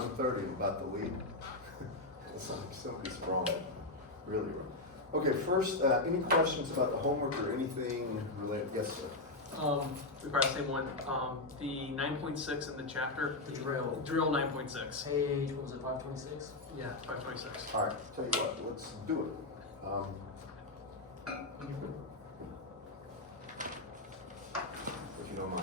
1:30 about the lead. It's like somebody's wrong, really wrong. Okay, first, any questions about the homework or anything related? Yes, sir. We probably same one. The 9.6 in the chapter. The drill. Drill 9.6. Page, what was it, 526? Yeah, 526. All right, tell you what, let's do it. If you don't mind.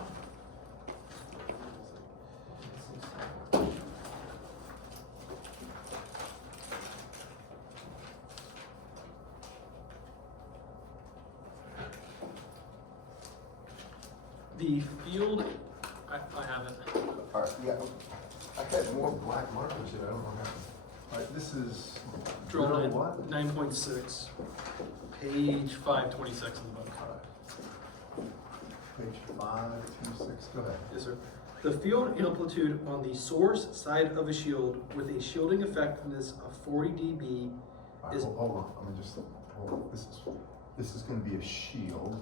The field, I have it. All right, yeah, I had more black markers here, I don't know what happened. All right, this is Drill drill 9, what? 9.6, page 526 in the book. Page 526, go ahead. Yes, sir. The field amplitude on the source side of a shield with a shielding effectiveness of 40 dB All right, is. hold on, let me just, hold on. This is gonna be a shield.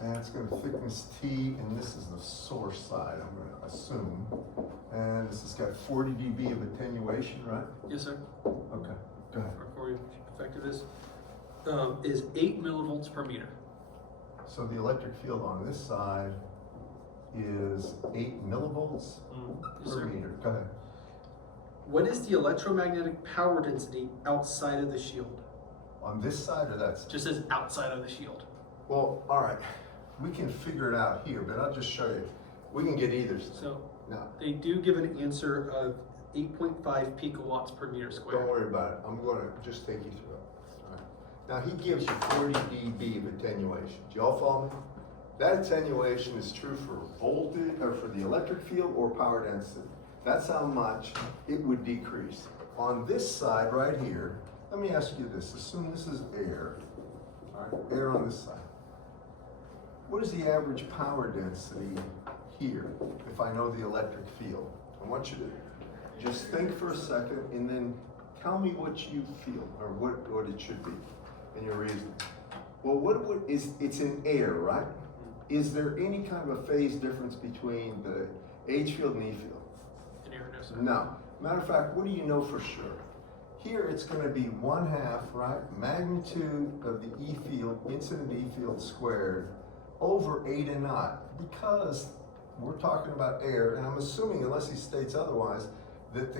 And it's gonna be thickness T, and this is the source side, I'm gonna assume. And this has got 40 dB of attenuation, right? Yes, sir. Okay, go ahead. Or 40 effectiveness is 8 millivolts per meter. So the electric field on this side is 8 millivolts Yes, per sir. meter. Go ahead. What is the electromagnetic power density outside of the shield? On this side or that side? Just says outside of the shield. Well, all right, we can figure it out here, but I'll just show you. We can get either. So No, they do give an answer of 8.5 picowatts per meter don't squared. worry about it. I'm gonna just take you through it. All right. Now, he gives you 40 dB of attenuation. Do y'all follow me? That attenuation is true for voltage, or for the electric field or power density. That's how much it would decrease. On this side right here, let me ask you this. Assume this is air, all right, air on this side. What is the average power density here, if I know the electric field? I want you to just think for a second and then tell me what you feel, or what it should be in your reasoning. Well, it's in air, right? Is there any kind of a phase difference between the H field and E field? In air, no, sir. No. Matter of fact, what do you know for sure? Here it's going to be 1/2, right? Magnitude of the E field, incident E field squared over 8 because we're talking about air, and I'm assuming, unless he states otherwise, that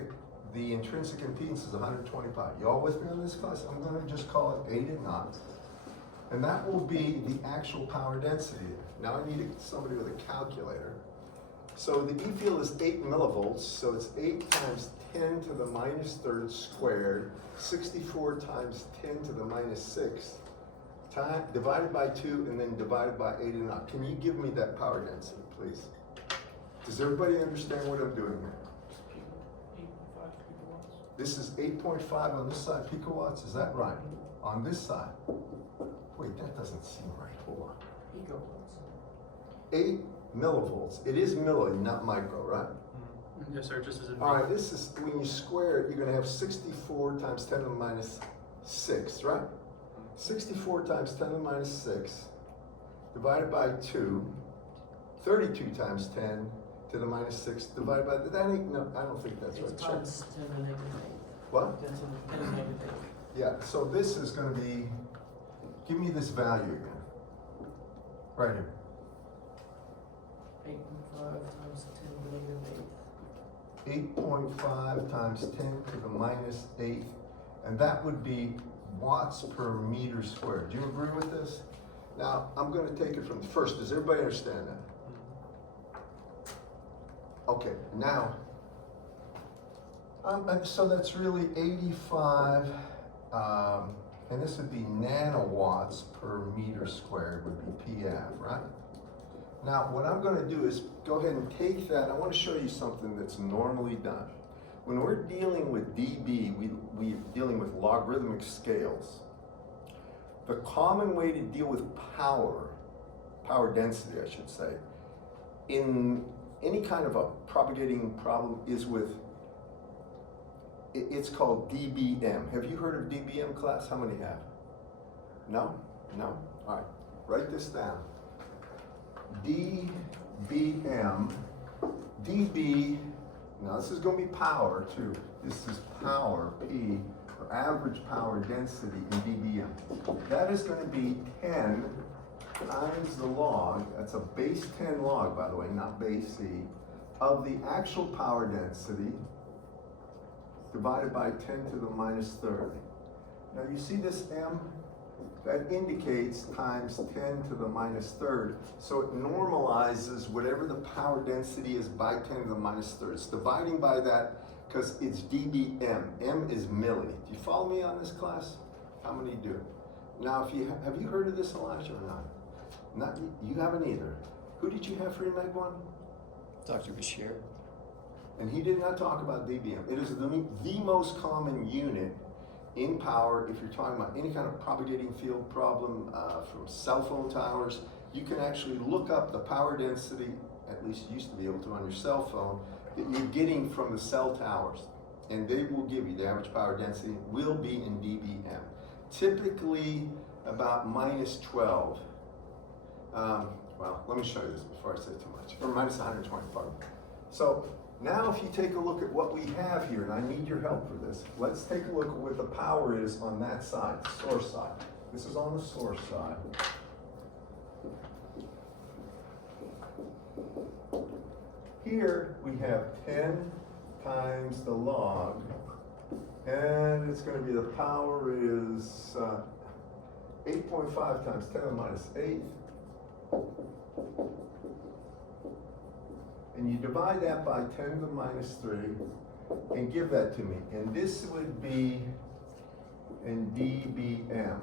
the intrinsic impedance is 125. Y'all with me on this class? I'm going to just call it 8 and that will be the actual power density. Now I need somebody with a calculator. So the E field is 8 millivolts, so it's 8 times 10 to the minus third squared, 64 times 10 to the minus 6, divided by 2, and then divided by 8 Can you give me that power density, please? Does everybody understand what I'm doing here? 8.5 picowatts. This is 8.5 on this side picowatts, is that right? On this side? Wait, that doesn't seem right, hold on. Picowatts. 8 millivolts, it is milli, not micro, right? Yes, sir. Just as in. All right, this is, when you square it, you're gonna have 64 times 10 to the minus 6, right? 64 times 10 to the minus 6, divided by 2, 32 times 10 to the minus 6, divided by, that ain't, no, I don't think that's right. It's Check. times 10 to the negative 8. What? 10 to the negative 8. Yeah, so this is gonna be, give me this value again. Right here. 8.5 times 10 to the negative 8.5 times 10 to the minus 8, and that would be watts per meter squared. Do you agree with this? Now, I'm going to take it from the first. Does everybody understand that? Okay, now, so that's really 85, and this would be nanowatts per meter squared would be PF, right? Now, what I'm going to do is go ahead and take that. I want to show you something that's normally done. When we're dealing with dB, we're dealing with logarithmic scales. The common way to deal with power density, I should say, in any kind of a propagating problem is with, it's called dBm. Have you heard of dBm, class? How many have? No? No? All right, write this down. dBm dB, now this is going to be power too. This is power, P, or average power density in dBm. That is going to be 10 times the log, that's a base 10 log, by the way, not base C, of the actual power density divided by 10 to the minus third. Now you see this M? That indicates times 10 to the minus third. So it normalizes whatever the power density is by 10 to the minus third. It's dividing by that because it's dBm. M is milli. Do you follow me on this, class? How many do? Now, if you have you heard of this, Elijah, or not? Not you haven't either. Who did you have for your Meg 1? Dr. Bashir. And he did not talk about dBm. It is the most common unit in power. If you're talking about any kind of propagating field problem from cell phone towers, you can actually look up the power density, at least you used to be able to on your cell phone, that you're getting from the cell towers. And they will give you the average power density will be in dBm. Typically about minus 12. Well, let me show you this before I say too much. Or minus 120, pardon. So now if you take a look at what we have here, and I need your help for this, let's take a look at what the power is on that side, the source side. This is on the source side. Here we have 10 times the log, and it's going to be the power is 8.5 times 10 to the minus 8. And you divide that by 10 to the minus 3 and give that to me. And this would be in dBm.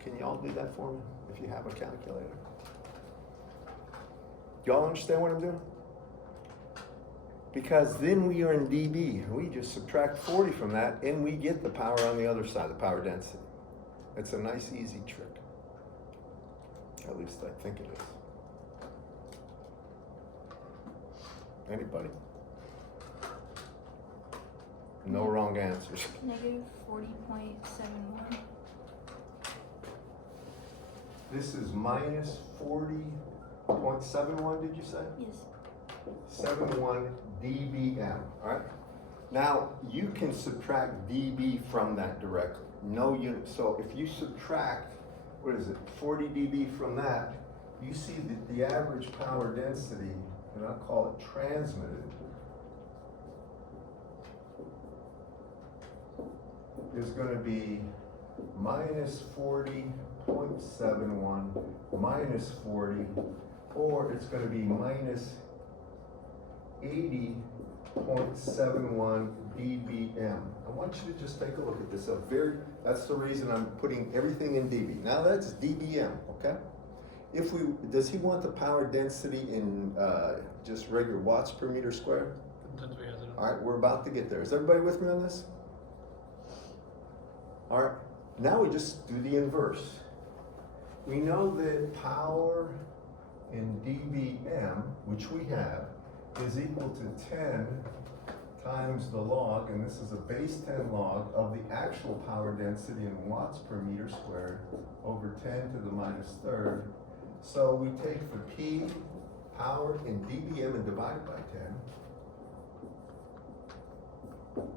Can y'all do that for me if you have a calculator? Y'all understand what I'm doing? Because then we are in dB. We just subtract 40 from that and we get the power on the other side, the power density. It's a nice, easy trick. At least I think it is. Anybody? No wrong answers. Negative 40.71. This is minus 40.71, did you say? Yes. 71 dBm, all right? Now, you can subtract dB from that directly. No unit. So if you subtract, what is it, 40 dB from that, you see that the average power density, and I'll call it transmitted, is going to be minus 40.71 minus 40, or it's going to be minus 80.71 dBm. I want you to just take a look at this. That's the reason I'm putting everything in dB. Now that's dBm, okay? Does he want the power density in just regular watts per meter squared? All right, we're about to get there. Is everybody with me on this? All right, now we just do the inverse. We know that power in dBm, which we have, is equal to 10 times the log, and this is a base 10 log of the actual power density in watts per meter squared over 10 to the minus third. So we take the P power in dBm and divide it by 10.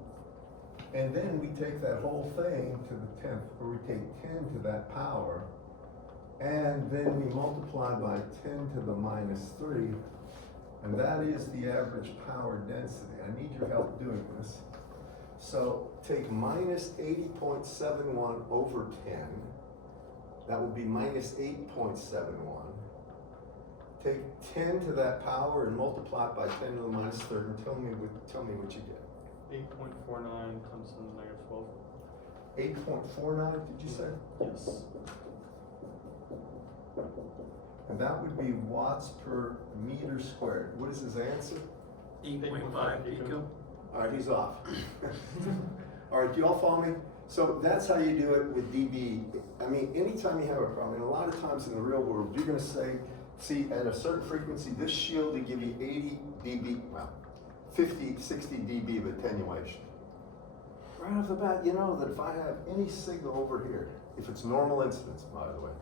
And then we take that whole thing to the 10th, or we take 10 to that power, and then we multiply by 10 to the minus 3, and that is the average power density. I need your help doing this. So take minus 80.71 over 10. That would be minus 8.71. Take 10 to that power and multiply it by 10 to the minus third, and tell me what you get. 8.49 comes to the negative 12. 8.49, did you say? Yes. And that would be watts per meter squared. What is his answer? 8.5 pico. All right, he's off. All right, do you all follow me? So that's how you do it with dB. I mean, anytime you have a problem, and a lot of times in the real world, you're going to say, see, at a certain frequency, this shield will give you 80 dB, well, 50, 60 dB of attenuation. Right off the bat, you know that if I have any signal over here, if it's normal incidence, by the way,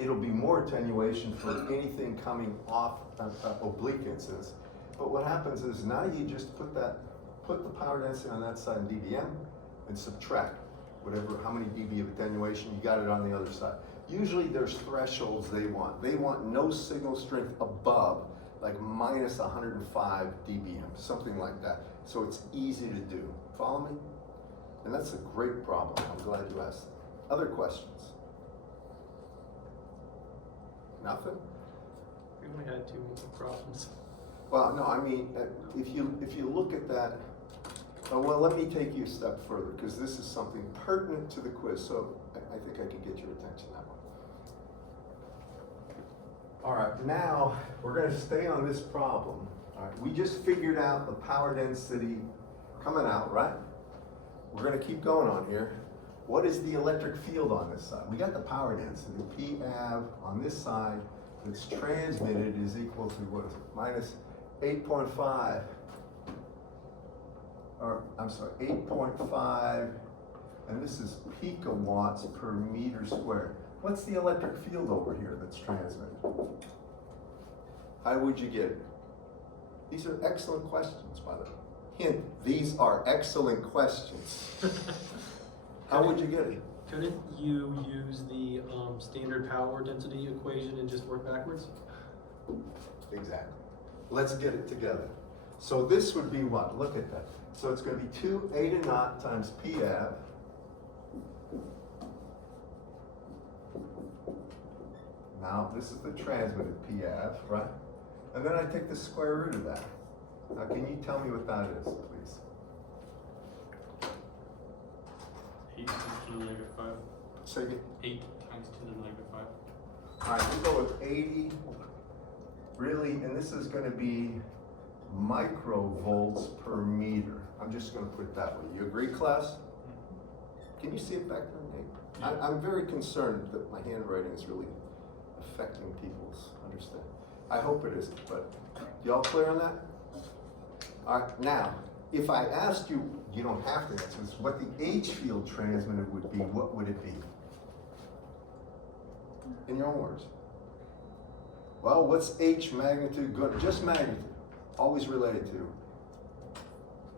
it'll be more attenuation for anything coming off oblique incidence. But what happens is now you just put the power density on that side in dBm and subtract whatever, how many dB of attenuation, you got it on the other side. Usually there's thresholds they want. They want no signal strength above like minus 105 dBm, something like that. So it's easy to do. Follow me? And that's a great problem. I'm glad you asked. Other questions? Nothing? We only had 2 more problems. Well, no, I mean, if you look at that, well, let me take you a step further, because this is something pertinent to the quiz, so I think I can get your attention that way. All right, now we're going to stay on this problem. All right, we just figured out the power density coming out, right? We're going to keep going on here. What is the electric field on this side? We got the power density, P-Av on this side that's transmitted is equal to, what is it, minus 8.5, or I'm sorry, 8.5, and this is picowatts per meter squared. What's the electric field over here that's transmitted? How would you get it? These are excellent questions, by the way. Hint, these are excellent questions. How would you get it? Couldn't you use the standard power density equation and just work backwards? Exactly. Let's get it together. So this would be what? Look at that. So it's going to be 2 eta naught times P-Av. Now this is the transmitted P-Av, right? And then I take the square root of that. Now can you tell me what that is, please? 8 times 10 to the negative 5. Say again. 8 times 10 to the negative 5. All right, we'll go with 80. Really, and this is going to be microvolts per meter. I'm just going to put it that way. You agree, class? Can you see it back there, Nate? I'm very concerned that my handwriting is really affecting people's understanding. I hope it isn't, but y'all clear on that? All right, now, if I asked you, you don't have to answer this, what the H field transmitted would be, what would it be? In your own words. Well, what's H magnitude good? Just magnitude, always related to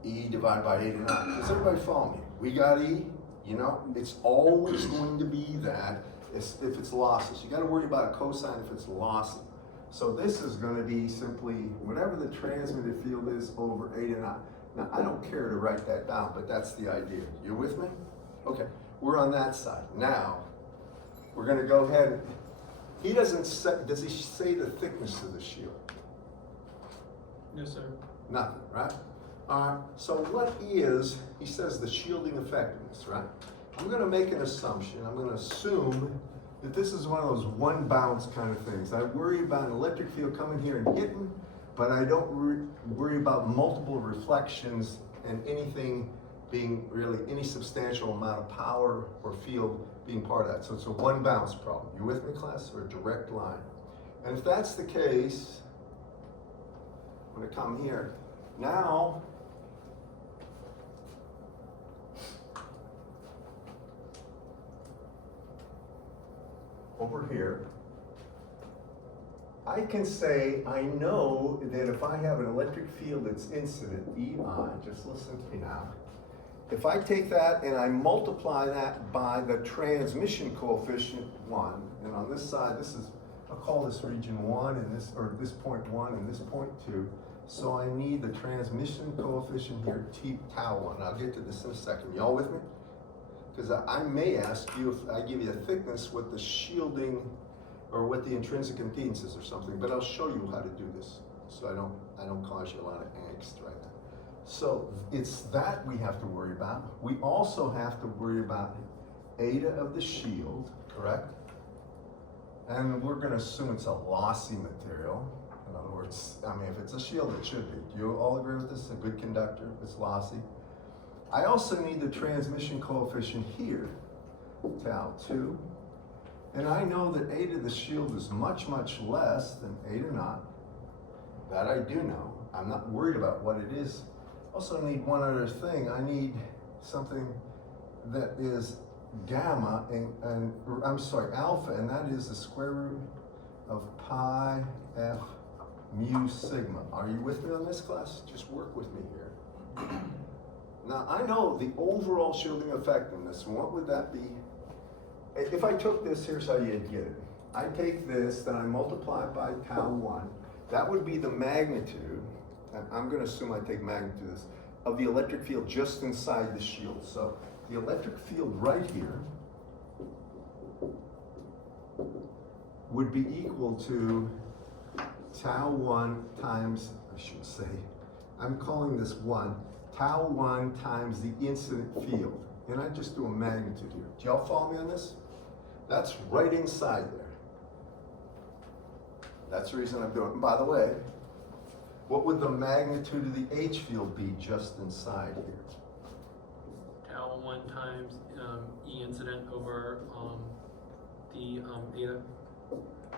E divided by 8 and 9. Does everybody follow me? We got E, you know, it's always going to be that if it's lossless. You got to worry about a cosine if it's lossy. So this is going to be simply whatever the transmitted field is over 8 and 9. Now, I don't care to write that down, but that's the idea. You with me? Okay, we're on that side. Now, we're going to go ahead. He doesn't say, does he say the thickness of the shield? No, sir. Nothing, right? So what is, he says the shielding effectiveness, right? I'm going to make an assumption. I'm going to assume that this is one of those one bounce kind of things. I worry about an electric field coming here and hitting, but I don't worry about multiple reflections and anything being really any substantial amount of power or field being part of that. So it's a one bounce problem. You with me, class? Or a direct line. And if that's the case, I'm going to come here. Now, over here, I can say, I know that if I have an electric field that's incident, EI, just listen to me now. If I take that and I multiply that by the transmission coefficient 1, and on this side, this is, I'll call this region 1, and this, or this point 1 and this point 2. So I need the transmission coefficient here, tau 1. I'll get to this in a second. Y'all with me? Because I may ask you, if I give you a thickness, what the shielding or what the intrinsic impedance is or something, but I'll show you how to do this so I don't cause you a lot of angst right now. So it's that we have to worry about. We also have to worry about eta of the shield, correct? And we're going to assume it's a lossy material. In other words, I mean, if it's a shield, it should be. Do you all agree with this? A good conductor, it's lossy. I also need the transmission coefficient here, tau 2. And I know that eta of the shield is much, much less than eta naught. That I do know. I'm not worried about what it is. Also need one other thing. I need something that is gamma or I'm sorry, alpha, and that is the square root of pi f mu sigma. Are you with me on this, class? Just work with me here. Now, I know the overall shielding effectiveness, and what would that be? If I took this, here's how you'd get it. I take this, then I multiply it by tau 1. That would be the magnitude, and I'm going to assume I take magnitude of this, of the electric field just inside the shield. So the electric field right here would be equal to tau 1 times, I should say, I'm calling this 1, tau 1 times the incident field. And I just do a magnitude here. Do y'all follow me on this? That's right inside there. That's the reason I'm doing it. And by the way, what would the magnitude of the H field be just inside here? Tau 1 times E incident over the eta.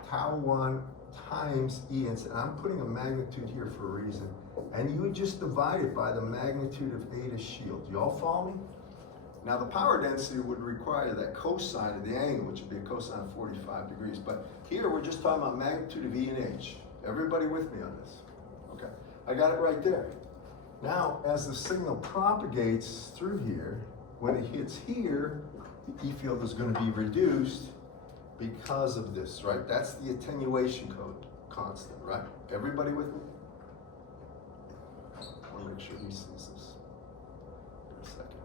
Tau 1 times E incident. I'm putting a magnitude here for a reason. And you would just divide it by the magnitude of eta shield. Do y'all follow me? Now the power density would require that cosine of the angle, which would be a cosine of 45 degrees. But here we're just talking about magnitude of E and H. Everybody with me on this? Okay, I got it right there. Now, as the signal propagates through here, when it hits here, the E field is going to be reduced because of this, right? That's the attenuation constant, right? Everybody with me? I want to make sure he sees this. For a second.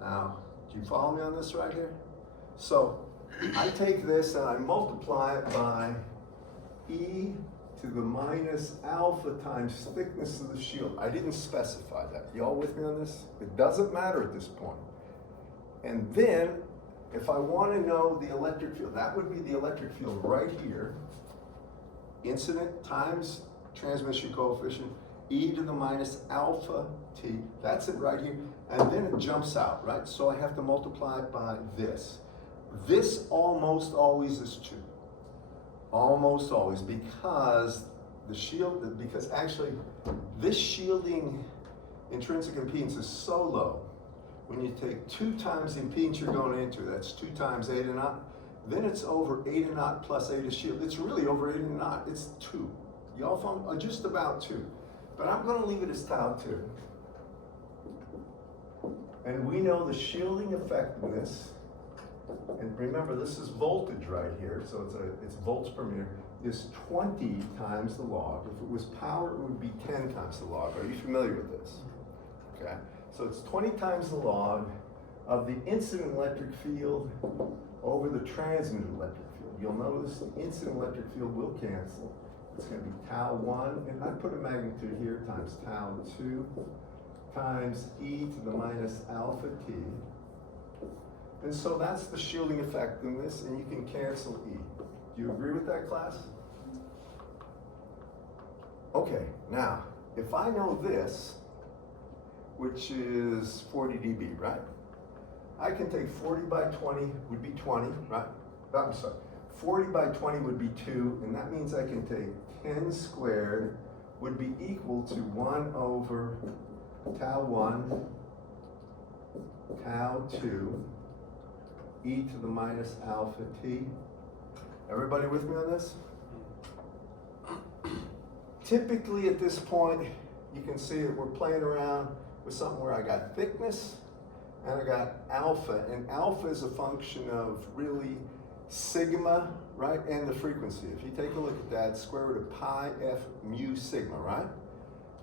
Now, do you follow me on this right here? So, I take this and I multiply it by E to the minus alpha times thickness of the shield. I didn't specify that. Y'all with me on this? It doesn't matter at this point. And then, if I want to know the electric field, that would be the electric field right here. Incident times transmission coefficient, E to the minus alpha t. That's it right here. And then it jumps out, right? So I have to multiply it by this. This almost always is 2. Almost always, because the shield, because actually this shielding intrinsic impedance is so low. When you take 2 times the impedance you're going into, that's 2 times eta naught, then it's over eta naught plus eta shield. It's really over eta naught. It's 2. Y'all follow? Just about 2. But I'm going to leave it as tau 2. And we know the shielding effectiveness, and remember this is voltage right here, so it's volts per meter, is 20 times the log. If it was power, it would be 10 times the log. Are you familiar with this? Okay. So it's 20 times the log of the incident electric field over the transmitted electric field. You'll notice the incident electric field will cancel. It's going to be tau 1, and I put a magnitude here, times tau 2, times E to the minus alpha t. And so that's the shielding effectiveness, and you can cancel E. Do you agree with that, class? Okay, now, if I know this, which is 40 dB, right? I can take 40 by 20 would be 20, right? I'm sorry, 40 by 20 would be 2, and that means I can take 10 squared would be equal to 1 over tau 1, tau 2, E to the minus alpha t. Everybody with me on this? Typically at this point, you can see that we're playing around with something where I got thickness and I got alpha, and alpha is a function of really sigma, right, and the frequency. If you take a look at that, square root of pi f mu sigma, right?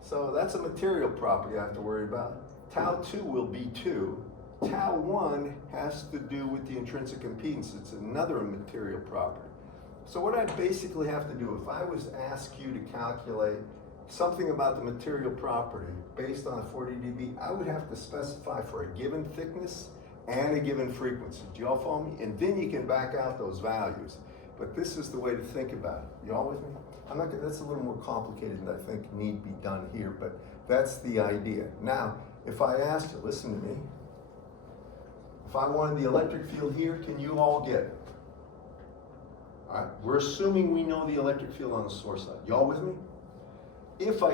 So that's a material property I have to worry about. Tau 2 will be 2. Tau 1 has to do with the intrinsic impedance. It's another material property. So what I basically have to do, if I was to ask you to calculate something about the material property based on a 40 dB, I would have to specify for a given thickness and a given frequency. Do y'all follow me? And then you can back out those values. But this is the way to think about it. Y'all with me? I'm not gonna, that's a little more complicated than I think need be done here, but that's the idea. Now, if I asked you, listen to me, if I wanted the electric field here, can you all get it? All right, we're assuming we know the electric field on the source side. Y'all with me? If I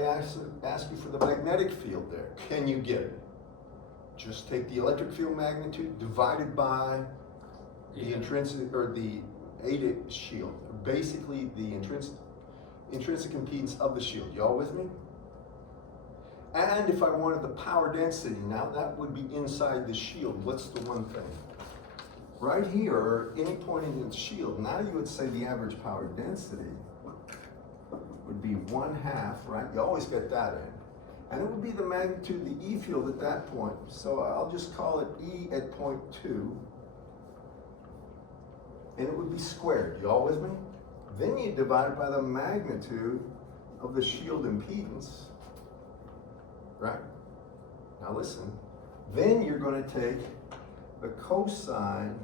ask you for the magnetic field there, can you get it? just take the electric field magnitude divided by the Yeah. intrinsic, or the eta shield, basically the intrinsic impedance of the shield. Y'all with me? And if I wanted the power density, now that would be inside the shield. What's the one thing? Right here, or any point in the shield, now you would say the average power density would be 1/2, right? You always get that in. And it would be the magnitude of the E field at that point. So I'll just call it E at point 2. And it would be squared. You all with me? Then you divide it by the magnitude of the shield impedance, right? Now listen, then you're going to take the cosine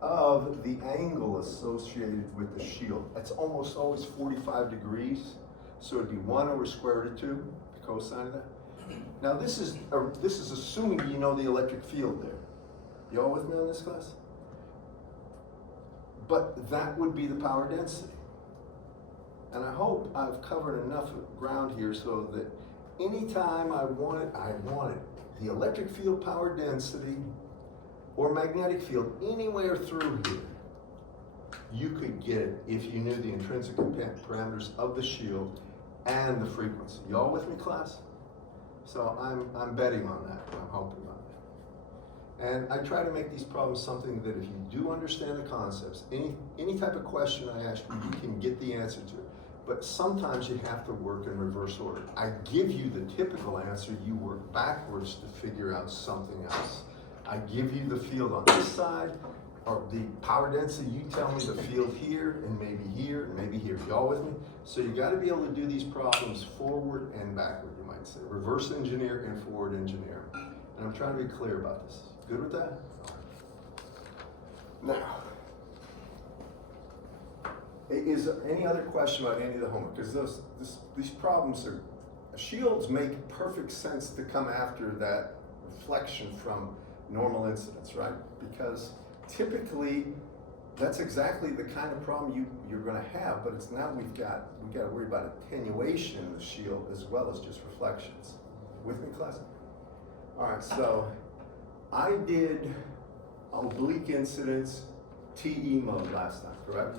of the angle associated with the shield. That's almost always 45 degrees. So it'd be 1 over square root of 2, the cosine of that. Now this is assuming you know the electric field there. You all with me on this, class? But that would be the power density. And I hope I've covered enough ground here so that anytime I wanted the electric field power density or magnetic field anywhere through here, you could get it if you knew the intrinsic parameters of the shield and the frequency. Y'all with me, class? So I'm betting on that. I'm hoping on that. And I try to make these problems something that if you do understand the concepts, any type of question I ask you, you can get the answer to. But sometimes you have to work in reverse order. I give you the typical answer, you work backwards to figure out something else. I give you the field on this side, or the power density, you tell me the field here, and maybe here. Y'all with me? So you gotta be able to do these problems forward and backward, you might say. Reverse engineer and forward engineer. And I'm trying to be clear about this. Good with that? Now, is there any other question about any of the homework? Because these problems shields make perfect sense to come after that reflection from normal incidence, right? Because typically, that's exactly the kind of problem you're going to have, but it's now we've got to worry about attenuation in the shield as well as just reflections. With me, class? All right, so I did oblique incidence TE mode last time, correct?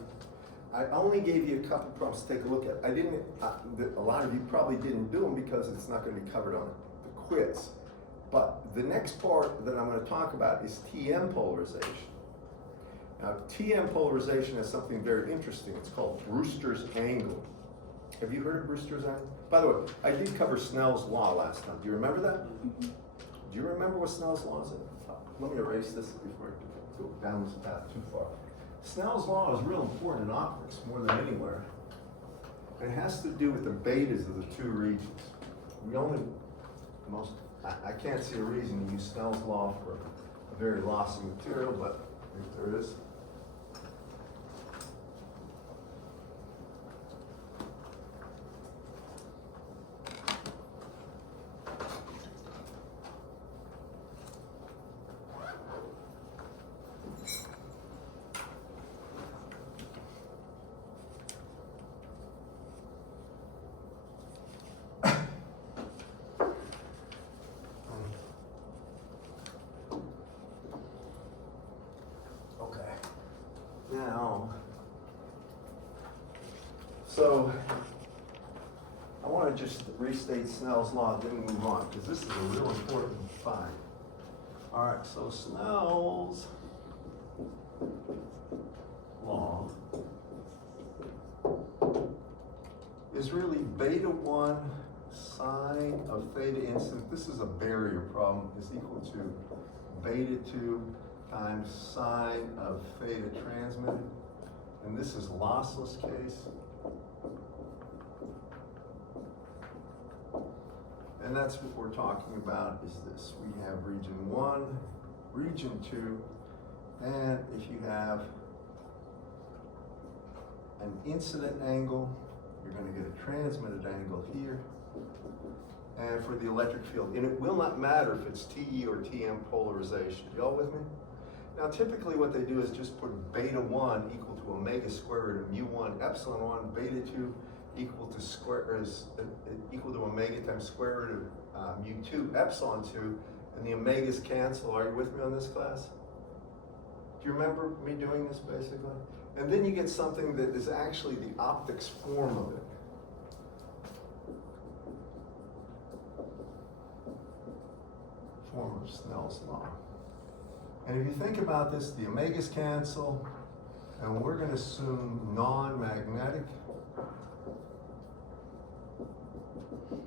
I only gave you a couple problems to take a look at. A lot of you probably didn't do them because it's not going to be covered on the quiz. But the next part that I'm going to talk about is TM polarization. Now, TM polarization has something very interesting. It's called Brewster's angle. Have you heard of Brewster's angle? By the way, I did cover Snell's law last time. Do you remember that? Do you remember what Snell's law is? Let me erase this before I go down this path too far. Snell's law is real important in optics more than anywhere. It has to do with the betas of the two regions. I can't see a reason to use Snell's law for a very lossy material, but if there is. Now, so I want to just restate Snell's law, then move on, because this is a real important find. All right, so Snell's law is really beta 1 sine of theta incident. This is a barrier problem, is equal to beta 2 times sine of theta transmitted, and this is lossless case. And that's what we're talking about is this. We have region 1, region 2, and if you have an incident angle, you're going to get a transmitted angle here. And for the electric field, and it will not matter if it's TE or TM polarization. Y'all with me? Now, typically what they do is just put beta 1 equal to omega square root of mu 1 epsilon 1, beta 2 equal to omega times square root of mu 2 epsilon 2, and the omegas cancel. Are you with me on this, class? Do you remember me doing this basically? And then you get something that is actually the optics form of it. Form of Snell's law. And if you think about this, the omegas cancel, and we're going to assume non-magnetic.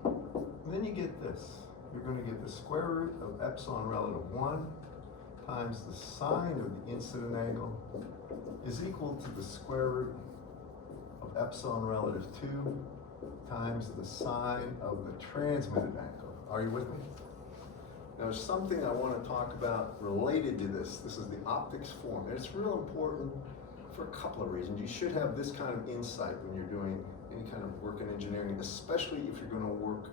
And then you get this. You're going to get the square root of epsilon relative 1 times the sine of the incident angle is equal to the square root of epsilon relative 2 times the sine of the transmitted angle. Are you with me? Now, there's something I want to talk about related to this. This is the optics form. And it's real important for a couple of reasons. You should have this kind of insight when you're doing any kind of work in engineering, especially if you're going to work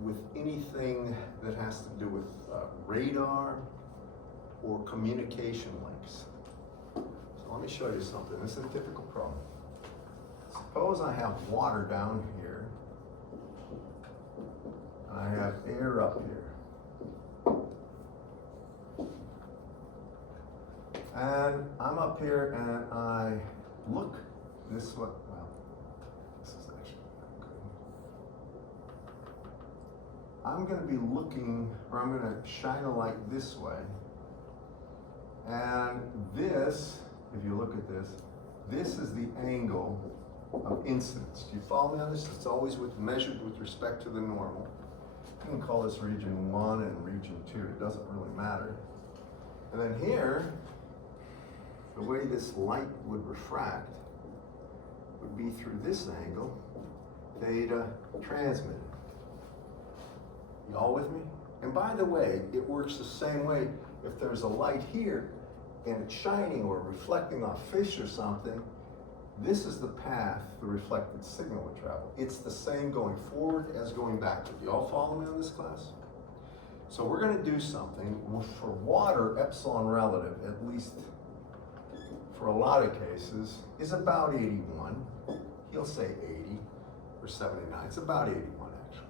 with anything that has to do with radar or communication links. So let me show you something. This is a typical problem. Suppose I have water down here, and I have air up here. And I'm up here and I look this way. Well, this is actually not good. I'm going to be looking, or I'm going to shine a light this way. And this, if you look at this, this is the angle of incidence. Do you follow me on this? It's always measured with respect to the normal. You can call this region 1 and region 2. It doesn't really matter. And then here, the way this light would refract would be through this angle, theta transmitted. You all with me? And by the way, it works the same way. If there's a light here and it's shining or reflecting off fish or something, this is the path the reflected signal would travel. It's the same going forward as going backward. You all follow me on this, class? So we're going to do something. For water, epsilon relative, at least for a lot of cases, is about 81. He'll say 80 or 79. It's about 81 actually.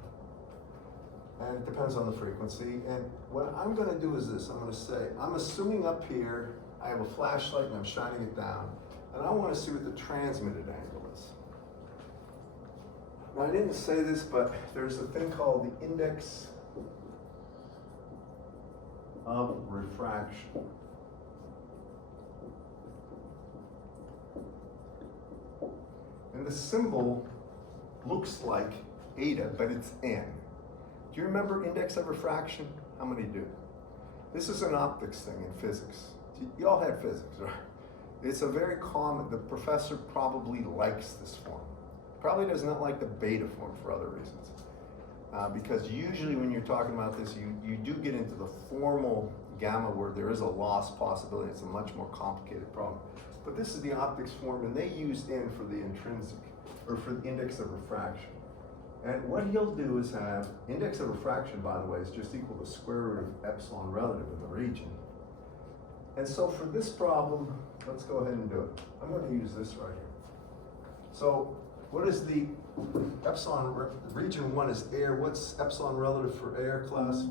And it depends on the frequency. And what I'm going to do is this. I'm going to say, I'm assuming up here, I have a flashlight and I'm shining it down. And I want to see what the transmitted angle is. Now, I didn't say this, but there's a thing called the index of refraction. And the symbol looks like eta, but it's n. Do you remember index of refraction? How many do? This is an optics thing in physics. You all had physics, right? It's a very common, the professor probably likes this form. Probably does not like the beta form for other reasons. Because usually when you're talking about this, you do get into the formal gamma where there is a loss possibility. It's a much more complicated problem. But this is the optics form, and they use n for the intrinsic, or for the index of refraction. And what he'll do is have, index of refraction, by the way, is just equal to square root of epsilon relative in the region. And so for this problem, let's go ahead and do it. I'm going to use this right here. So what is the epsilon, region 1 is air. What's epsilon relative for air, class?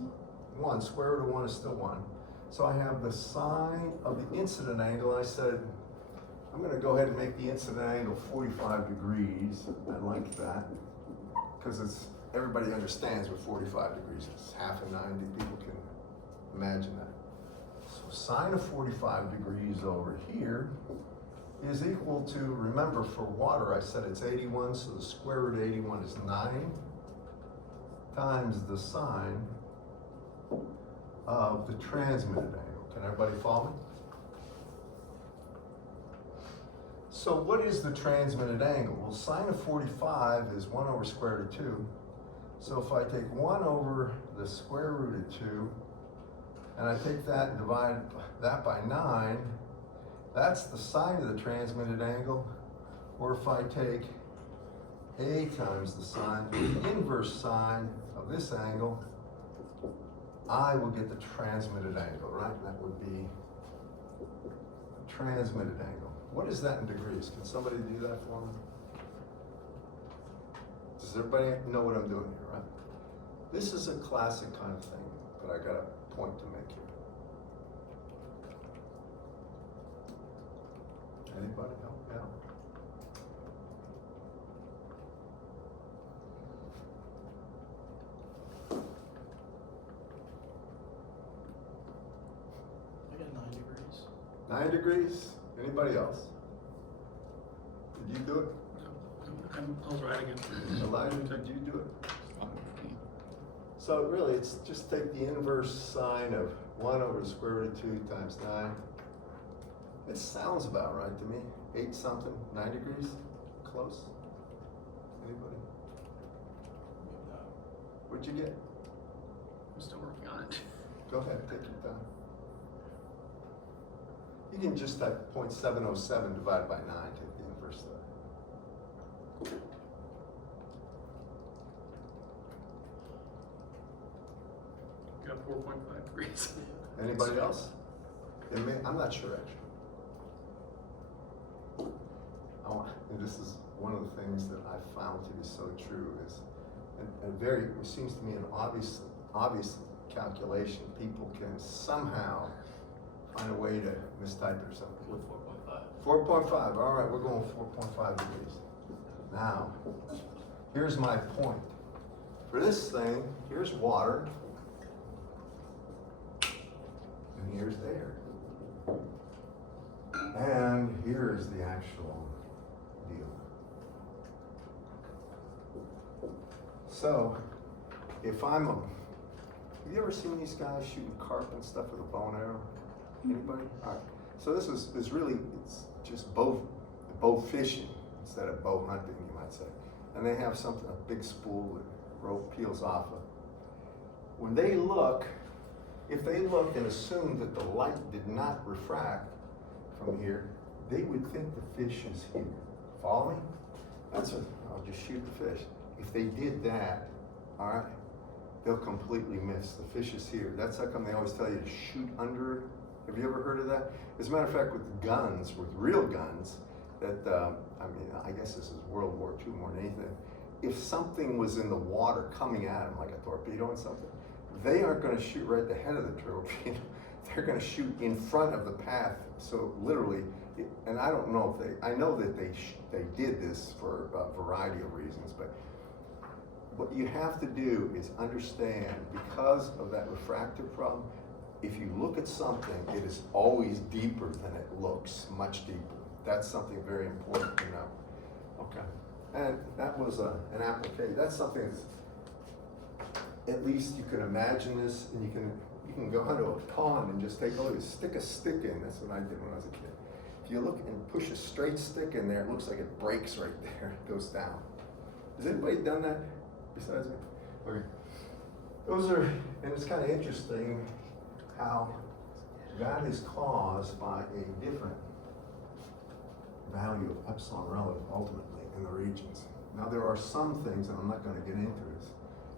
1. Square root of 1 is still 1. So I have the sine of the incident angle. I said, I'm going to go ahead and make the incident angle 45 degrees. I like that because it's, everybody understands what 45 degrees is. Half a 90, people can imagine that. So sine of 45 degrees over here is equal to, remember for water I said it's 81, so the square root of 81 is 9 times the sine of the transmitted angle. Can everybody follow me? So what is the transmitted angle? Well, sine of 45 is 1 over square root of 2. So if I take 1 over the square root of 2, and I take that and divide that by 9, that's the sine of the transmitted angle. Or if I take a times the sine, the inverse sine of this angle, I will get the transmitted angle, right? That would be the transmitted angle. What is that in degrees? Can somebody do that for me? Does everybody know what I'm doing here, right? This is a classic kind of thing. but I got a point to make here. Anybody help me out? I got 9 degrees. 9 degrees? Anybody else? Did you do it? I was right again. Elijah, did you do it? So really, it's just take the inverse sine of 1 over the square root of 2 times 9. It sounds about right to me. 8 something, 9 degrees? Close? Anybody? What'd you get? I'm still working on it. Go ahead, take your time. You can just type 0.707 divided by 9, take the inverse of that. Got 4.5 degrees. Anybody else? I'm not sure actually. And this is one of the things that I found to be so true is, it seems to me an obvious calculation. People can somehow find a way to mistype it or something. 4.5. 4.5. All right, we're going 4.5 degrees. Now, here's my point. For this thing, here's water, and here's air. And here's the actual deal. So, if have you ever seen these guys shooting carp and stuff with a bow and arrow? Anybody? All right. So this is it's just bow fishing instead of bow hunting, you might say. And they have a big spool that rope peels off of. When they look, if they look and assume that the light did not refract from here, they would think the fish is here. Follow me? I'll just shoot the fish. If they did that, all right, they'll completely miss. The fish is here. That's how come they always tell you to shoot under it. Have you ever heard of that? As a matter of fact, with guns, with real guns, I guess this is World War II more than anything. If something was in the water coming at them, like a torpedo and something, they aren't going to shoot right at the head of the torpedo. They're going to shoot in front of the path. So literally, and I don't know if I know that they did this for a variety of reasons, but what you have to do is understand, because of that refractive problem, if you look at something, it is always deeper than it looks, much deeper. That's something very important to know. Okay, and that was an application. That's something that's, at least you can imagine this, and you can go into a pond and just take a look, stick a stick in. That's what I did when I was a kid. If you look and push a straight stick in there, it looks like it breaks right there. It goes down. Has anybody done that besides me? Okay. And it's kind of interesting how that is caused by a different value of epsilon relative ultimately in the regions. Now there are some things, and I'm not going to get into this.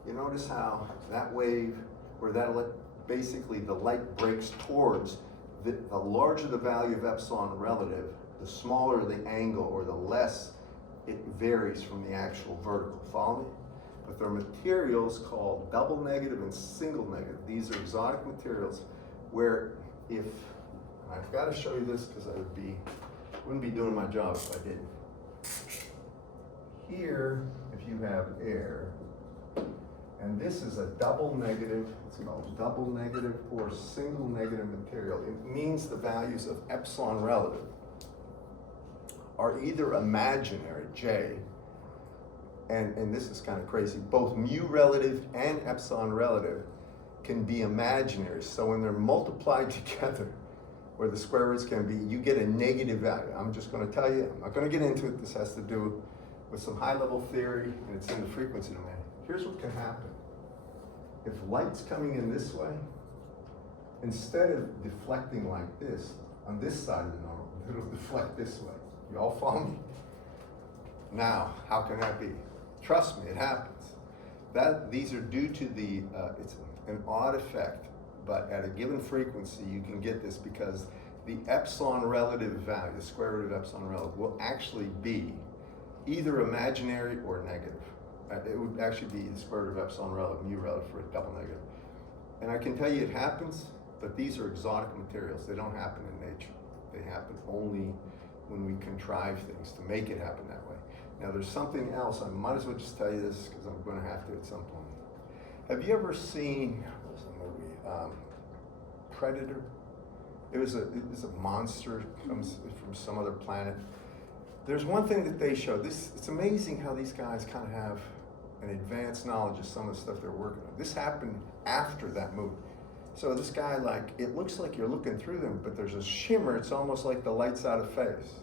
You notice how that wave, where basically the light breaks towards, the larger the value of epsilon relative, the smaller the angle, or the less it varies from the actual vertical. Follow me? But there are materials called double negative and single negative. These are exotic materials where I've got to show you this because I wouldn't be doing my job if I didn't. Here, if you have air, and this is a double negative, it's called double negative or single negative material. It means the values of epsilon relative are either imaginary, J, and this is kind of crazy, both mu relative and epsilon relative can be imaginary. So when they're multiplied together, where the square roots can be, you get a negative value. I'm just going to tell you, I'm not going to get into it. This has to do with some high-level theory, and it's in the frequency domain. Here's what can happen. If light's coming in this way, instead of deflecting like this, on this side of the normal, it'll deflect this way. You all follow me? Now, how can that be? Trust me, it happens. These are due to it's an odd effect, but at a given frequency, you can get this because the epsilon relative value, the square root of epsilon relative, will actually be either imaginary or negative. It would actually be the square root of epsilon relative, mu relative for a double negative. And I can tell you it happens, but these are exotic materials. They don't happen in nature. They happen only when we contrive things to make it happen that way. Now there's something else, I might as well just tell you this because I'm gonna have to at some point. Have you ever seen, what was the movie, Predator? It was a monster, comes from some other planet. There's one thing that they show, it's amazing how these guys kind of have an advanced knowledge of some of the stuff they're working on. This happened after that movie. So this guy, like, it looks like you're looking through them, but there's a shimmer, it's almost like the light's out of phase.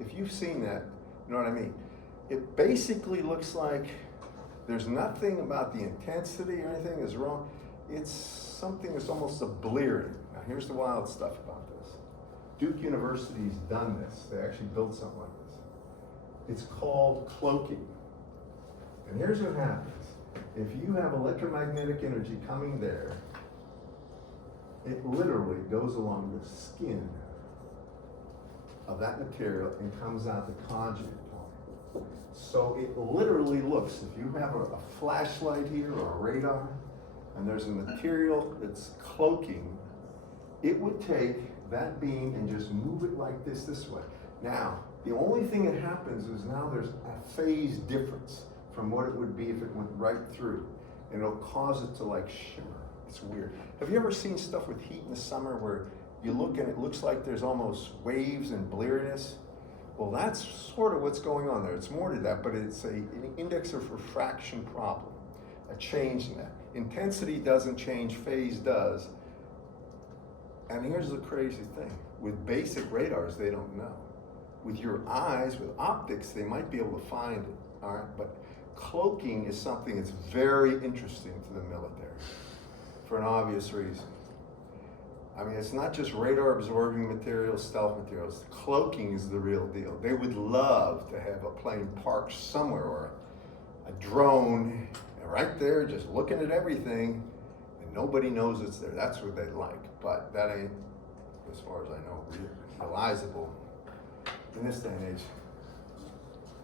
If you've seen that, you know what I mean? It basically looks like there's nothing about the intensity or anything is wrong. It's something that's almost obliterated. Now here's the wild stuff about this. Duke University's done this. They actually built something like this. It's called cloaking. And here's what happens. If you have electromagnetic energy coming there, it literally goes along the skin of that material and comes out the conjugate point. So it literally looks, if you have a flashlight here or a radar, and there's a material that's cloaking, it would take that beam and just move it like this way. Now, the only thing that happens is now there's a phase difference from what it would be if it went right through. And it'll cause it to like shimmer. It's weird. Have you ever seen stuff with heat in the summer where you look and it looks like there's almost waves and bleariness? Well, that's sort of what's going on there. It's more to that, but it's an index of refraction problem, a change in that. Intensity doesn't change, phase does. And here's the crazy thing. With basic radars, they don't know. With your eyes, with optics, they might be able to find it, all right? But cloaking is something that's very interesting to the military for an obvious reason. I mean, it's not just radar absorbing materials, stealth materials. Cloaking is the real deal. They would love to have a plane parked somewhere or a drone right there just looking at everything and nobody knows it's there. That's what they'd like, but that ain't, as far as I know, realizable in this day and age.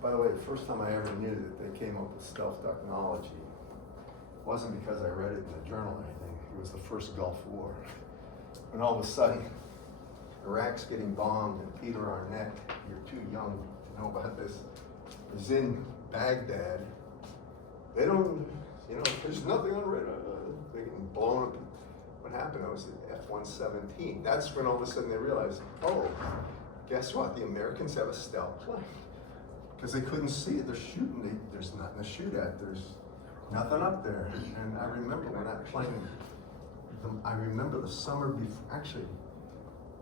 By the way, the first time I ever knew that they came up with stealth technology wasn't because I read it in a journal or anything. It was the first Gulf War. And all of a sudden, Iraq's getting bombed and Peter Arnett, you're too young to know about this, is in Baghdad. They don't, you know, there's nothing on radar. They're getting blown up. What happened? It was the F-117. That's when all of a sudden they realized, oh, guess what? The Americans have a stealth plane. Because they couldn't see it. They're shooting. There's nothing to shoot at. There's nothing up there. And I remember when that plane, I remember the summer before, actually,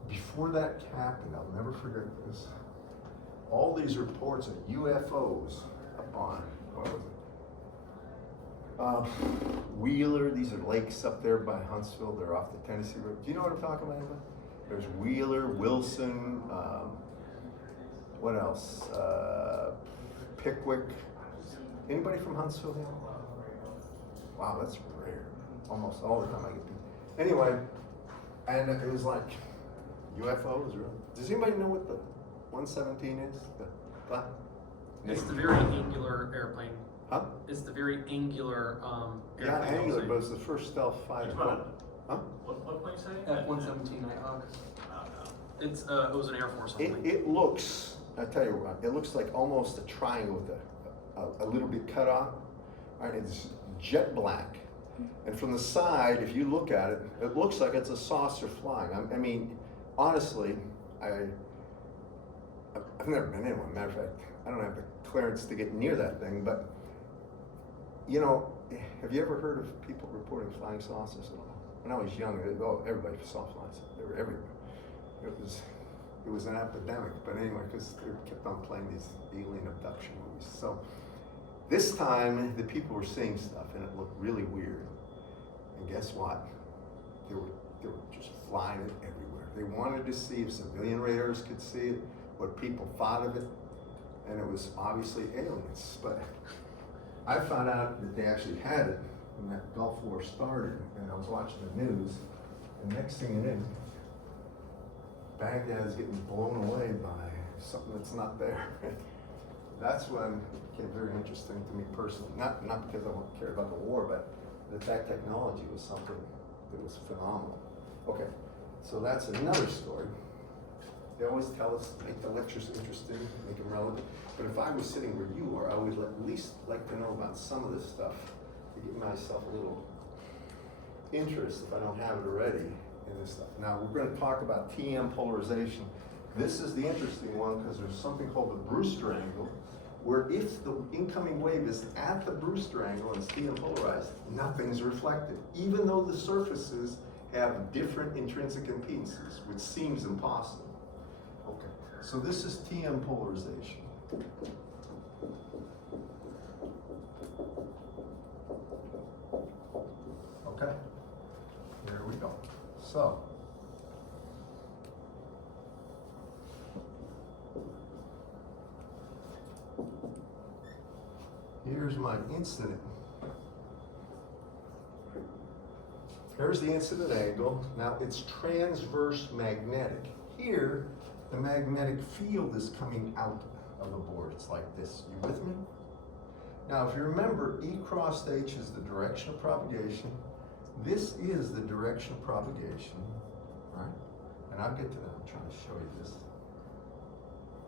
before that happened, I'll never forget this. All these reports of UFOs up on, what was it? Wheeler, these are lakes up there by Huntsville. They're off the Tennessee River. Do you know what I'm talking about? There's Wheeler, Wilson, what else? Pickwick. Anybody from Huntsville here? Wow, that's rare. Almost all the time I get people. Anyway, and it was like UFOs. Does anybody know what the 117 is? It's the very angular airplane. Huh? It's the very angular Yeah, airplane. angular, but it's the first stealth fighter. Which one? Huh? What plane say? F-117 Nighthawk. It's it was an Air Force only. It looks, I tell you what, it looks like almost a triangle with a little bit cut off. Right, it's jet black. And from the side, if you look at it, it looks like it's a saucer flying. I mean, honestly, I've never been in one. Matter of fact, I don't have the clearance to get near that thing, but you know, have you ever heard of people reporting flying saucers at all? When I was young, everybody saw flying saucers. They were everywhere. It was an epidemic, but anyway, because they kept on playing these alien abduction movies. So this time, the people were seeing stuff, and it looked really weird. And guess what? They were just flying it everywhere. They wanted to see if civilian radars could see it, what people thought of it, and it was obviously aliens. But I found out that they actually had it when that Gulf War started, and I was watching the news, and next thing you knew, Baghdad is getting blown away by something that's not there. That's when it became very interesting to me personally. Not because I don't care about the war, but that technology was something that was phenomenal. Okay, so that's another story. They always tell us, make the lectures interesting, make them relevant. But if I was sitting where you are, I would at least like to know about some of this stuff to give myself a little interest if I don't have it already in this stuff. Now, we're going to talk about TM polarization. This is the interesting one because there's something called the Brewster angle, where if the incoming wave is at the Brewster angle and it's TM polarized, nothing's reflected, even though the surfaces have different intrinsic impedances, which seems impossible. Okay, so this is TM polarization. Okay, here we go. So, here's my incident. Here's the incident angle. Now it's transverse magnetic. Here, the magnetic field is coming out of the board. It's like this. You with me? Now, if you remember, E cross H is the direction of propagation. This is the direction of propagation, right? And I'll get to that. I'm trying to show you this.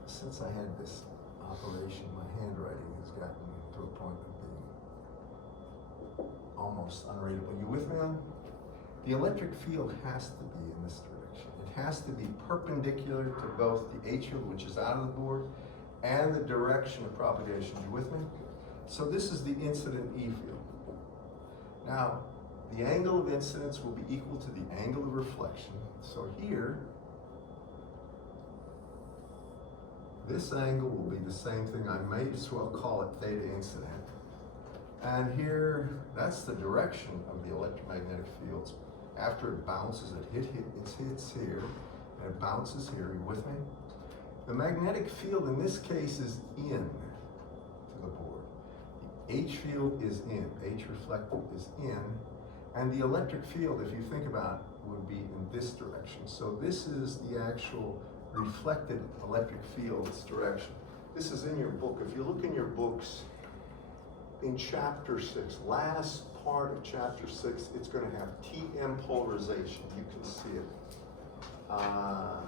Since I had this operation, my handwriting has gotten to a point of being almost unreadable. You with me on? The electric field has to be in this direction. It has to be perpendicular to both the H field, which is out of the board, and the direction of propagation. You with me? So this is the incident E field. Now, the angle of incidence will be equal to the angle of reflection. So here, this angle will be the same thing. I may as well call it theta incident. And here, that's the direction of the electromagnetic fields. After it bounces, it hits here, and it bounces here. You with me? The magnetic field in this case is in to the board. The H field is in, H reflected is in, and the electric field, if you think about it, would be in this direction. So this is the actual reflected electric field's direction. This is in your book. If you look in your books, in chapter 6, last part of chapter 6, it's going to have TM polarization. You can see it. I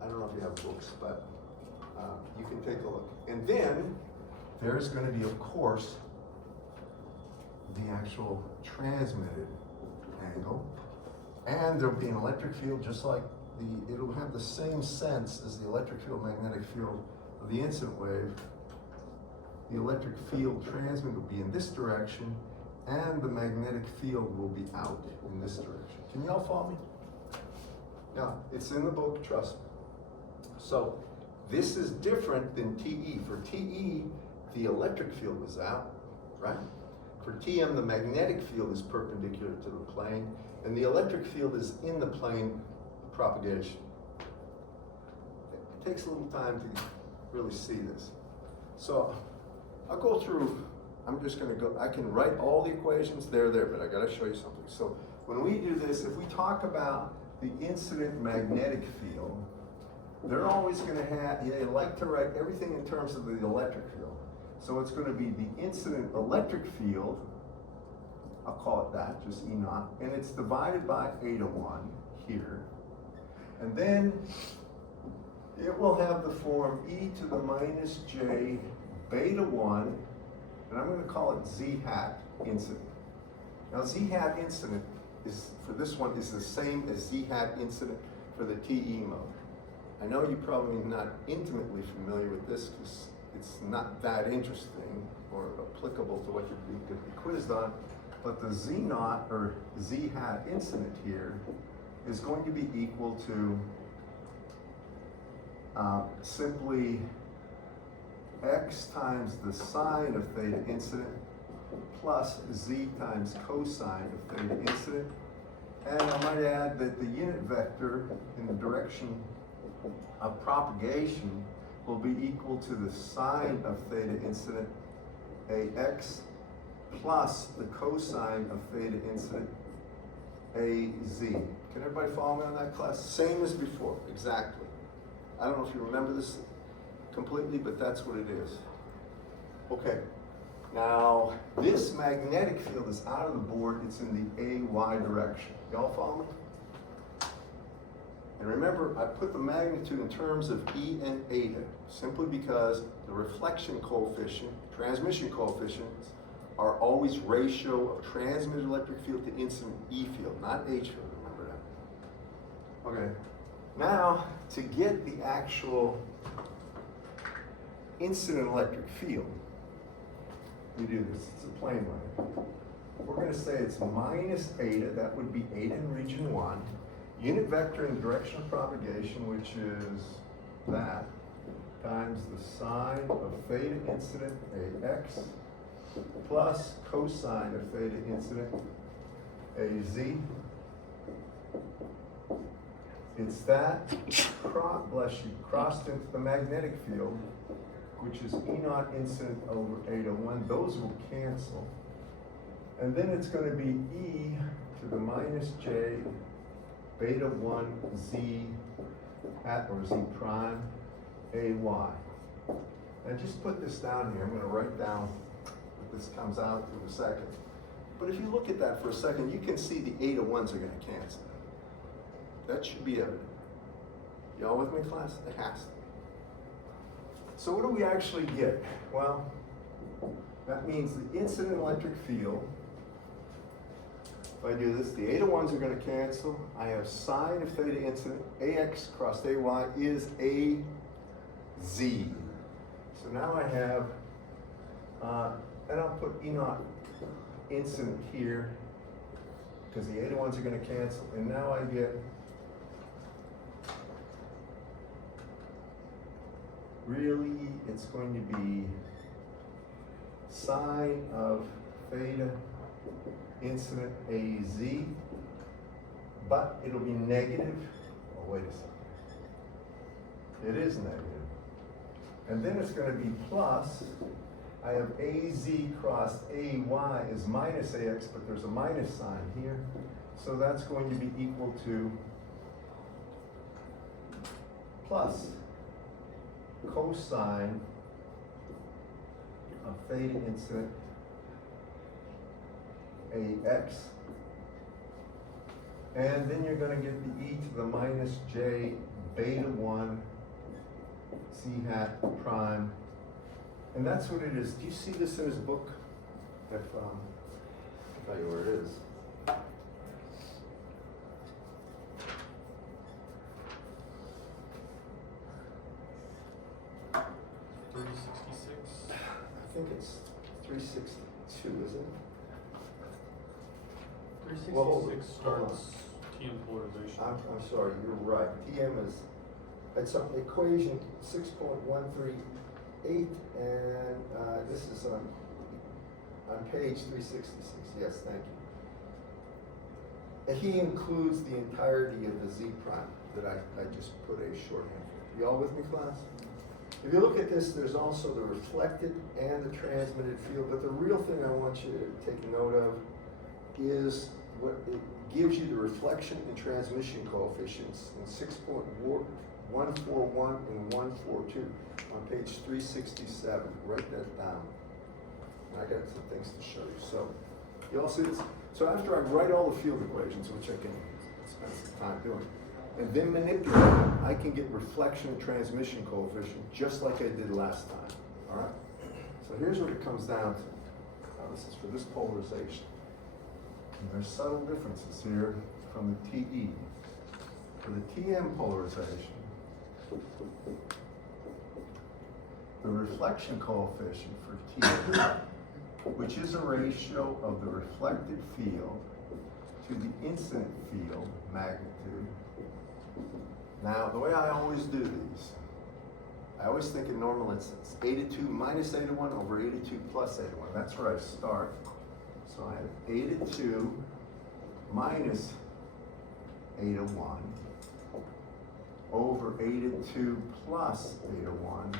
don't know if you have books, but you can take a look. And then there's going to be, of course, the actual transmitted angle. And there'll be an electric field just like it'll have the same sense as the electric field, magnetic field of the incident wave. The electric field transmit will be in this direction, and the magnetic field will be out in this direction. Can you all follow me? Now, it's in the book, trust me. So, this is different than TE. For TE, the electric field is out, right? For TM, the magnetic field is perpendicular to the plane, and the electric field is in the plane of propagation. It takes a little time to really see this. So, I'll go through, I'm just going to go, I can write all the equations, they're there, but I got to show you something. So when we do this, if we talk about the incident magnetic field, they're always going to have, they like to write everything in terms of the electric field. So it's going to be the incident electric field, I'll call it that, just E naught, and it's divided by eta 1 here. And then it will have the form e to the minus j beta 1, and I'm going to call it z hat incident. Now z hat incident is, for this one, is the same as z hat incident for the TE mode. I know you're probably not intimately familiar with this because it's not that interesting or applicable to what you're going to be quizzed on, but the z naught or z hat incident here is going to be equal to simply x times the sine of theta incident plus z times cosine of theta incident. And I might add that the unit vector in the direction of propagation will be equal to the sine of theta incident, ax, plus the cosine of theta incident, az. Can everybody follow me on that, class? Same as before, exactly. I don't know if you remember this completely, but that's what it is. Okay, Now, this magnetic field is out of the board, it's in the AY direction. Y'all follow me? And remember, I put the magnitude in terms of E and eta, simply because the reflection coefficient, transmission coefficients, are always ratio of transmitted electric field to incident E field, not H field, remember that. Okay, now, to get the actual incident electric field, we do this, it's a plane line. We're gonna say it's minus eta, that would be eta in region 1, unit vector in the direction of propagation, which is that, times the sine of theta incident AX, plus cosine of theta incident AZ. It's that, bless you, crossed into the magnetic field, which is E naught incident over eta 1. Those will cancel. And then it's going to be E to the minus J beta 1 Z hat, or Z prime, AY. Now just put this down here. I'm going to write down what this comes out in a second. But if you look at that for a second, you can see the eta 1s are going to cancel. That should be evident. Y'all with me, class? It has to. So what do we actually get? Well, that means the incident electric field, if I do this, the eta 1s are going to cancel. I have sine of theta incident, AX cross AY is AZ. So now I have, and I'll put E naught incident here, because the eta 1s are going to cancel. And now I get, really, it's going to be sine of theta incident AZ, but it'll be negative. Oh, wait a second. It is negative. And then it's going to be plus, I have AZ crossed AY is minus AX, but there's a minus sign here. So that's going to be equal to plus cosine of theta incident AX. And then you're going to get the E to the minus J beta 1 C hat prime. And that's what it is. Do you see this in his book? I'll tell you where it is. 366. I think it's 362, isn't it? 366 starts TM polarization. I'm sorry, you're right. TM is, it's an equation 6.138, and this is on page 366. Yes, thank you. And he includes the entirety of the Z prime that I just put a shorthand for. You all with me, class? If you look at this, there's also the reflected and the transmitted field, but the real thing I want you to take note of is what it gives you, the reflection and transmission coefficients in 6.141 and 142 on page 367. Write that down. And I got some things to show you. So, you all see this? So after I write all the field equations, which I can spend some time doing, and then manipulate them, I can get reflection and transmission coefficient just like I did last time. All right? So here's what it comes down to. Now this is for this polarization. And there's subtle differences here from the TE. For the TM polarization, the reflection coefficient for TM, which is a ratio of the reflected field to the incident field magnitude. Now, the way I always do these, I always think in normal instance, eta 2 minus eta 1 over eta 2 plus eta 1. That's where I start. So I have eta 2 minus eta 1 over eta 2 plus eta 1.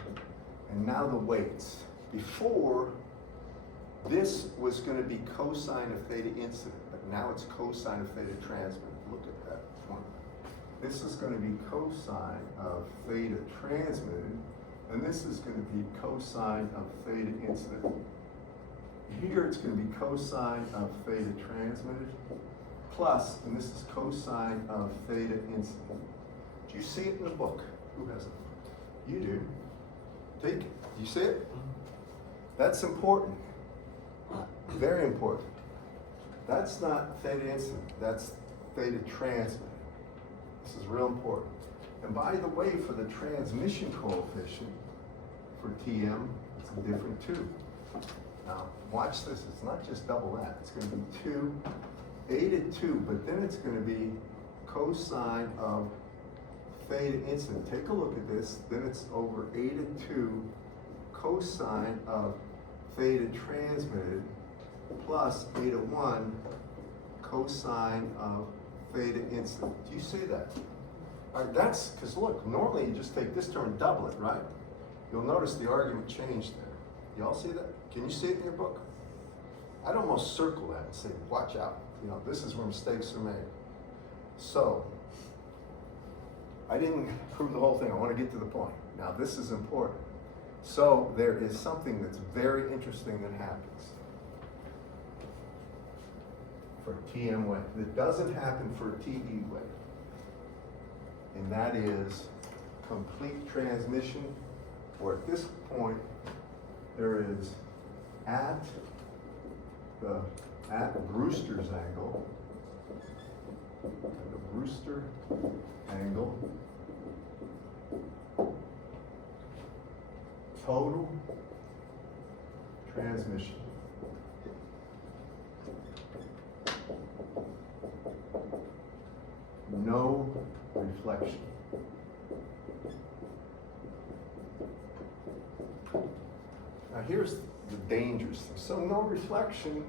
And now the weights. Before, this was going to be cosine of theta incident, but now it's cosine of theta transmitted. Look at that one. This is going to be cosine of theta transmitted, and this is going to be cosine of theta incident Here it's going to be cosine of theta transmitted plus, and this is cosine of theta incident. Do you see it in the book? Who has it? You do. Take it. Do you see it? That's important. Very important. That's not theta incident. That's theta transmitted. This is real important. And by the way, for the transmission coefficient for TM, it's different too. Now, watch this. It's not just double that. It's going to be 2, a to 2, but then it's going to be cosine of theta incident. Take a look at this. Then it's over a to 2 cosine of theta transmitted plus a to 1 cosine of theta incident. Do you see that? All right, that's because look, normally you just take this term and double it, right? You'll notice the argument changed there. You all see that? Can you see it in your book? I'd almost circle that and say, watch out. You know, this is where mistakes are made. So, I didn't prove the whole thing. I want to get to the point. Now, this is important. So, there is something that's very interesting that happens for TM wave that doesn't happen for TE wave. And that is complete transmission, or at this point, there is at Brewster's angle, the Brewster angle, total transmission. No reflection. Now here's the dangerous thing. So no reflection,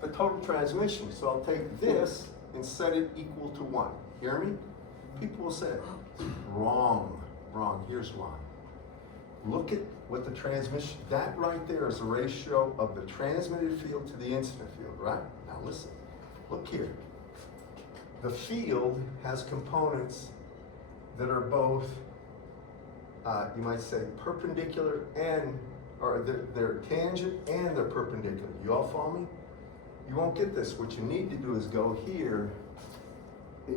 but total transmission. So I'll take this and set it equal to 1. Hear me? People will say, wrong, wrong. Here's why. Look at what the transmission, that right there is a ratio of the transmitted field to the incident field, right? Now listen, look here. The field has components that are both, you might say, perpendicular and, or they're tangent and they're perpendicular. You all follow me? You won't get this. What you need to do is go here.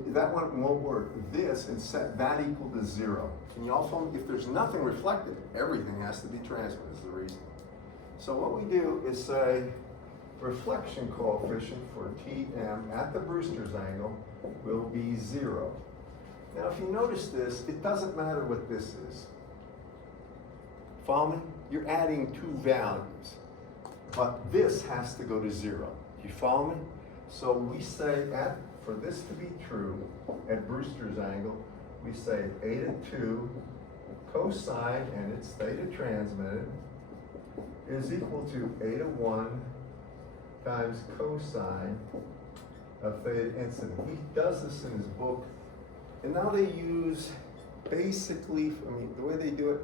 That one won't work. This and set that equal to 0. Can you all follow me? If there's nothing reflected, everything has to be transmitted is the reason. So what we do is say reflection coefficient for TM at the Brewster's angle will be 0. Now if you notice this, it doesn't matter what this is. Follow me? You're adding 2 values. But this has to go to 0. You follow me? So we say for this to be true at Brewster's angle, we say a to 2 cosine, and it's theta transmitted, is equal to a to 1 times cosine of theta incident. He does this in his book, and now they use basically, I mean, the way they do it,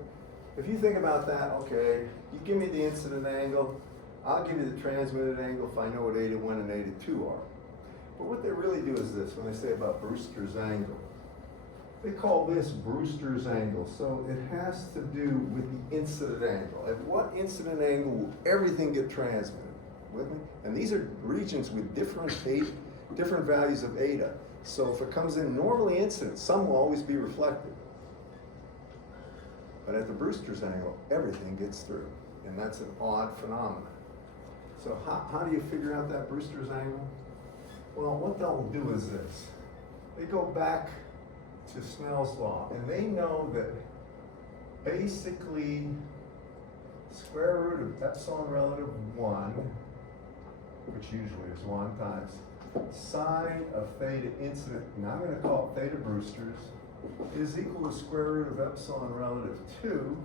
if you think about that, okay, you give me the incident angle, I'll give you the transmitted angle if I know what a to 1 and a to 2 are. But what they really do is this, when they say about Brewster's angle, they call this Brewster's angle. So it has to do with the incident angle. At what incident angle will everything get transmitted? With me? And these are regions with different values of eta. So if it comes in normally incident, some will always be reflected. But at the Brewster's angle, everything gets through. And that's an odd phenomenon. So how do you figure out that Brewster's angle? Well, what they'll do is this. They go back to Snell's law, and they know that basically square root of epsilon relative 1, which usually is 1 times sine of theta incident, and I'm going to call it theta Brewster's, is equal to square root of epsilon relative 2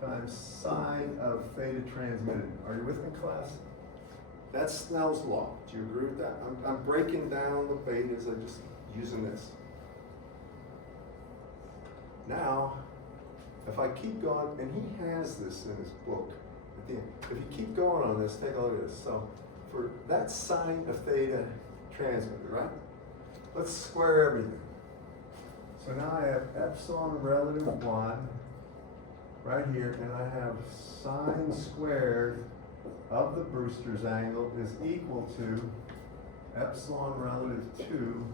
times sine of theta transmitted. Are you with me, class? That's Snell's law. Do you agree with that? I'm breaking down the betas. I'm just using this. Now, if I keep going, and he has this in his book at the end. If you keep going on this, take a look at this. So, for that sine of theta transmitted, right? Let's square everything. So now I have epsilon relative 1 right here, and I have sine squared of the Brewster's angle is equal to epsilon relative to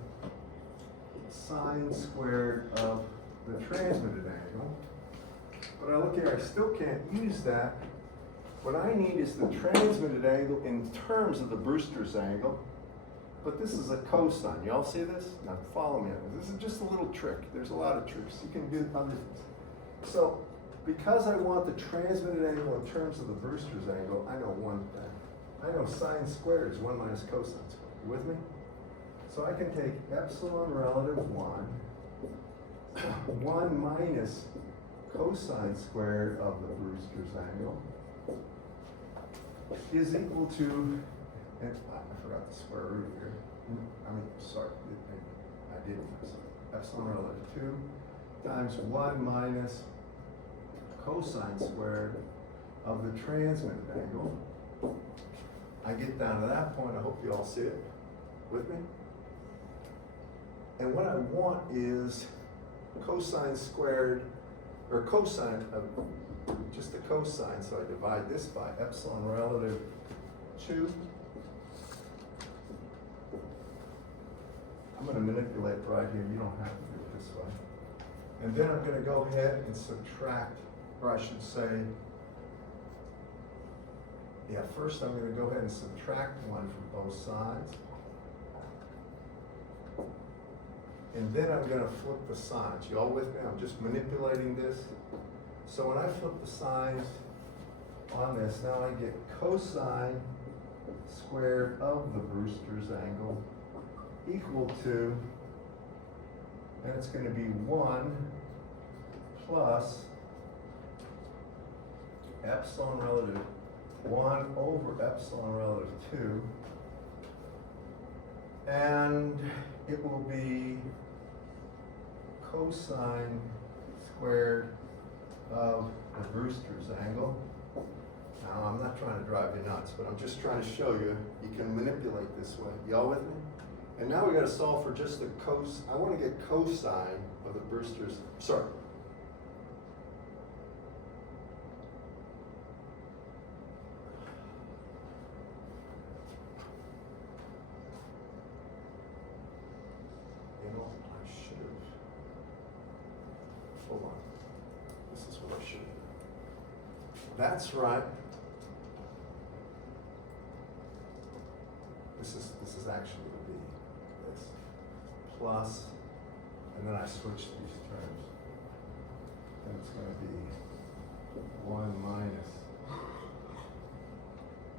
sine squared of the transmitted angle. But I look here, I still can't use that. What I need is the transmitted angle in terms of the Brewster's angle. But this is a cosine. Y'all see this? Now follow me on this. This is just a little trick. There's a lot of tricks. You can do other things. So, because I want the transmitted angle in terms of the Brewster's angle, I know one thing. I know sine squared is 1 minus cosine squared. You with me? So I can take epsilon relative 1, 1 minus cosine squared of the Brewster's angle is equal to, and I forgot the square root here. Sorry, I didn't. Epsilon relative 2 times 1 minus cosine squared of the transmitted angle. I get down to that point, I hope you all see it with me. And what I want is cosine squared, or cosine of just the cosine, so I divide this by epsilon relative 2. I'm going to manipulate right here, you don't have to do it this way. And then I'm going to go ahead and subtract, or I should say, yeah, first I'm going to go ahead and subtract 1 from both sides. And then I'm going to flip the signs. You all with me? I'm just manipulating this. So when I flip the signs on this, now I get cosine squared of the Brewster's angle equal to, and it's going to be 1 plus epsilon relative 1 over epsilon relative 2, and it will be cosine squared of the Brewster's angle. Now, I'm not trying to drive you nuts, but I'm just trying to show you, you can manipulate this way. Y'all with me? And now we got to solve for just the I want to get cosine of the Brewster's, sorry. You know, I should have, hold on. This is what I should have done. That's right. This is actually going to be this plus, and then I switch these terms, and it's going to be 1 minus,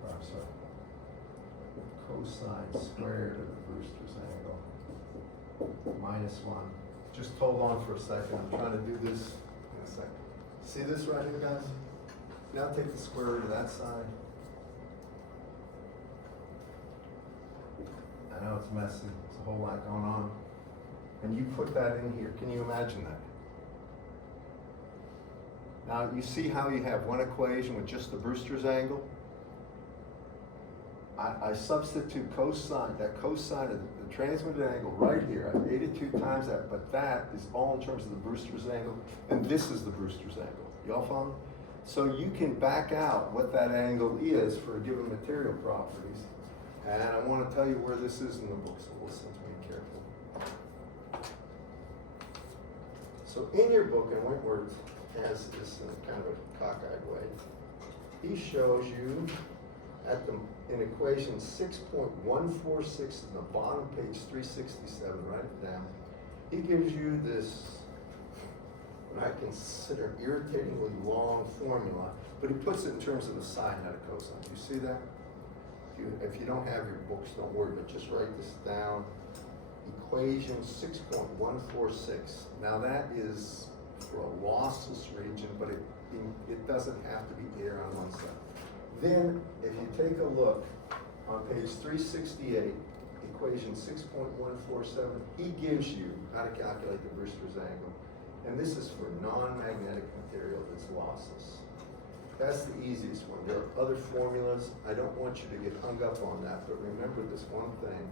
or I'm sorry, cosine squared of the Brewster's angle minus 1. Just hold on for a second. I'm trying to do this in a second. See this right here, guys? Now take the square root of that side. I know it's messy. There's a whole lot going on. And you put that in here. Can you imagine that? Now, you see how you have one equation with just the Brewster's angle? I substitute cosine, that cosine of the transmitted angle right here. I've 82 times that, but that is all in terms of the Brewster's angle, and this is the Brewster's angle. Y'all follow me? So you can back out what that angle is for a given material properties. And I want to tell you where this is in the book, so listen to me carefully. So in your book, and Wentworth has this in kind of a cockeyed way, he shows you in equation 6.146 in the bottom, page 367, write it down. He gives you this, what I consider irritatingly long formula, but he puts it in terms of the sine, not a cosine. Do you see that? If you don't have your books, don't worry, but just write this down. Equation 6.146. Now that is for a lossless region, but it doesn't have to be air on one side. Then, if you take a look on page 368, equation 6.147, he gives you how to calculate the Brewster's angle. And this is for non-magnetic material that's lossless. That's the easiest one. There are other formulas. I don't want you to get hung up on that, but remember this one thing.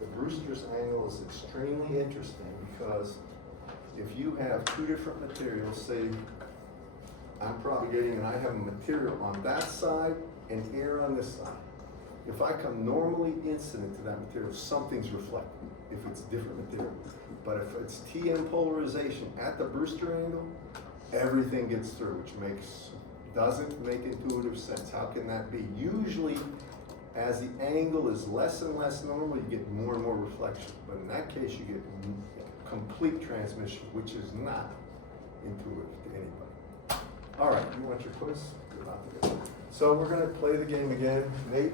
The Brewster's angle is extremely interesting because if you have two different materials, say I'm propagating and I have a material on that side and air on this side. If I come normally incident to that material, something's reflecting, if it's different material. But if it's TM polarization at the Brewster angle, everything gets through, which doesn't make intuitive sense. How can that be? Usually, as the angle is less and less normal, you get more and more reflection. But in that case, you get complete transmission, which is not intuitive to anybody. All right, you want your quiz? Good luck. So we're gonna play the game again. Nate,